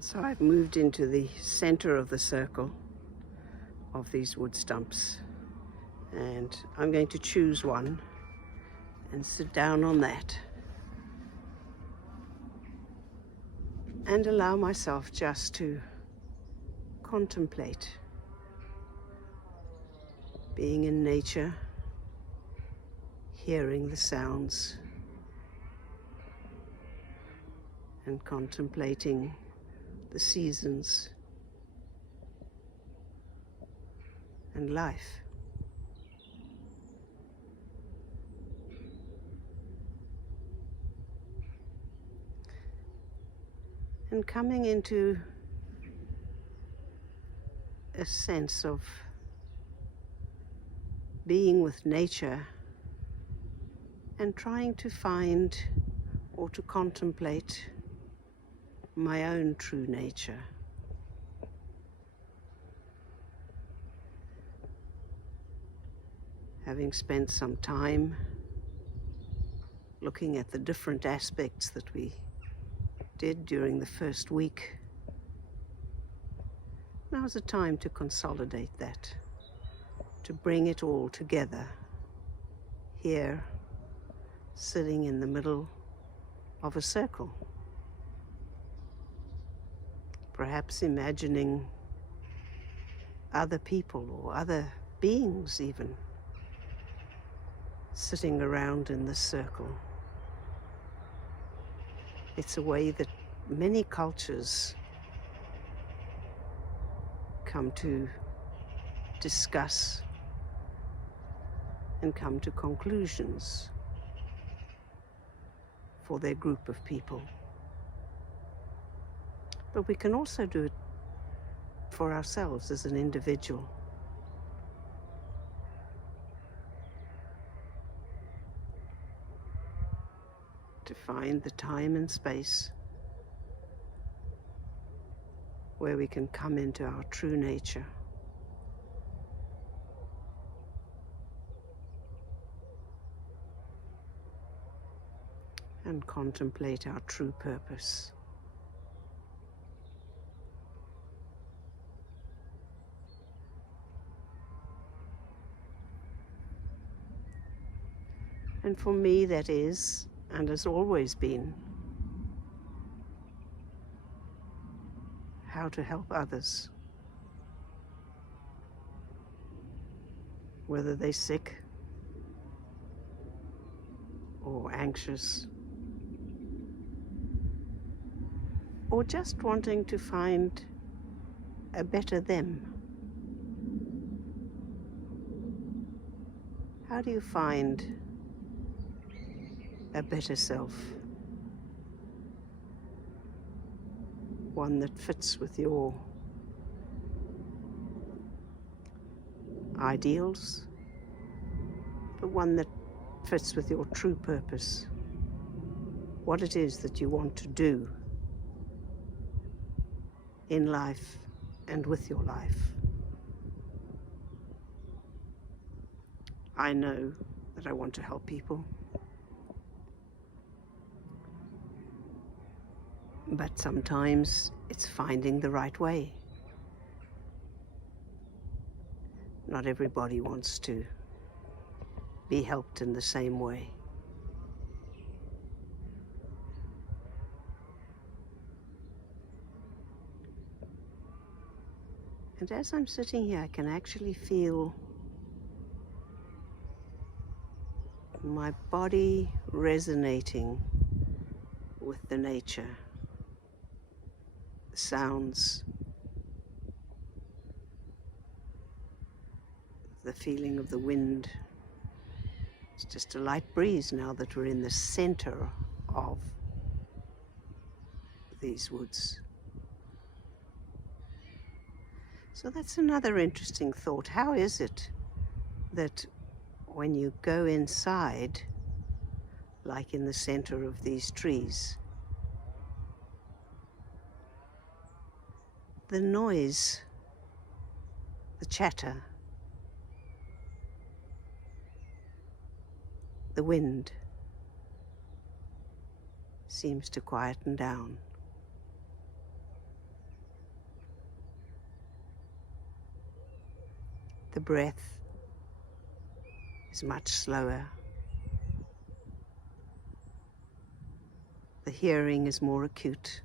So I've moved into the center of the circle of these wood stumps, and I'm going to choose one and sit down on that and allow myself just to contemplate being in nature, hearing the sounds, and contemplating the seasons and life. And coming into a sense of being with nature and trying to find or to contemplate my own true nature. Having spent some time looking at the different aspects that we did during the first week, now's the time to consolidate that, to bring it all together here, sitting in the middle of a circle. Perhaps imagining other people or other beings even sitting around in this circle. It's a way that many cultures come to discuss and come to conclusions for their group of people. But we can also do it for ourselves as an individual. To find the time and space where we can come into our true nature. And contemplate our true purpose. And for me, that is, and has always been, how to help others, whether they're sick or anxious, or just wanting to find a better them. How do you find a better self? One that fits with your ideals, but one that fits with your true purpose. What it is that you want to do in life and with your life. I know that I want to help people, but sometimes it's finding the right way. Not everybody wants to be helped in the same way. And as I'm sitting here, I can actually feel my body resonating with the nature, the sounds, the feeling of the wind. It's just a light breeze now that we're in the center of these woods. So that's another interesting thought. How is it that when you go inside, like in the center of these trees, the noise, the chatter, the wind seems to quieten down? The breath is much slower. The hearing is more acute.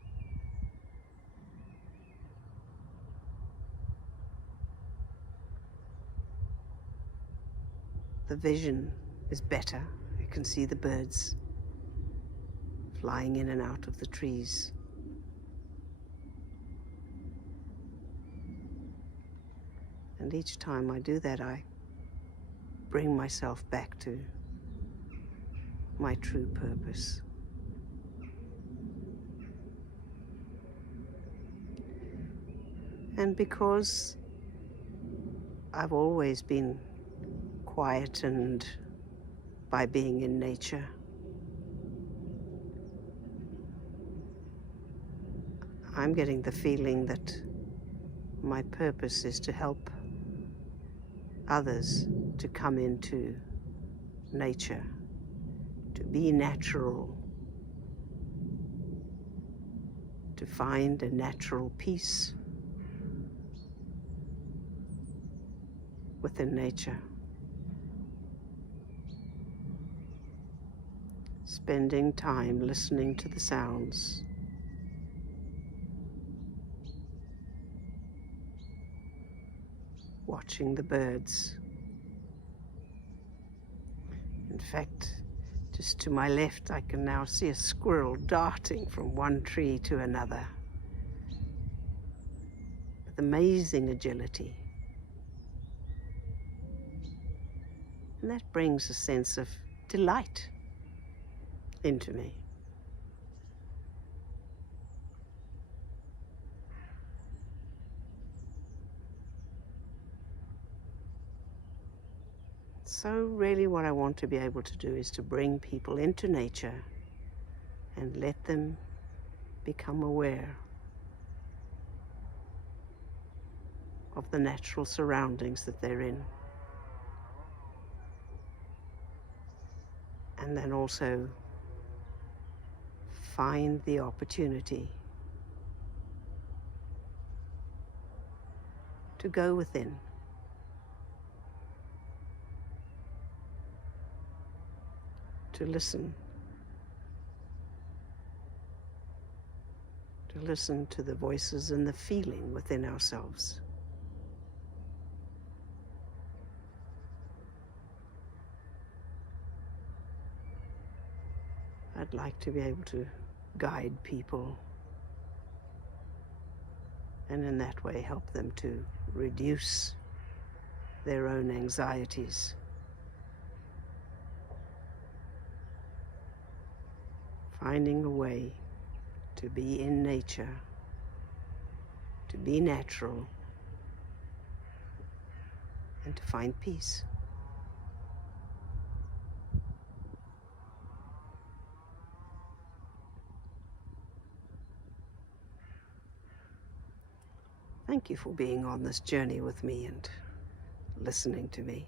The vision is better. You can see the birds flying in and out of the trees. And each time I do that, I bring myself back to my true purpose. And because I've always been quietened by being in nature, I'm getting the feeling that my purpose is to help others to come into nature, to be natural, to find a natural peace within nature. Spending time listening to the sounds, watching the birds. In fact, just to my left, I can now see a squirrel darting from one tree to another with amazing agility. And that brings a sense of delight into me. So really what I want to be able to do is to bring people into nature and let them become aware of the natural surroundings that they're in. And then also find the opportunity to go within, to listen to the voices and the feeling within ourselves. I'd like to be able to guide people and in that way help them to reduce their own anxieties. Finding a way to be in nature, to be natural, and to find peace. Thank you for being on this journey with me and listening to me.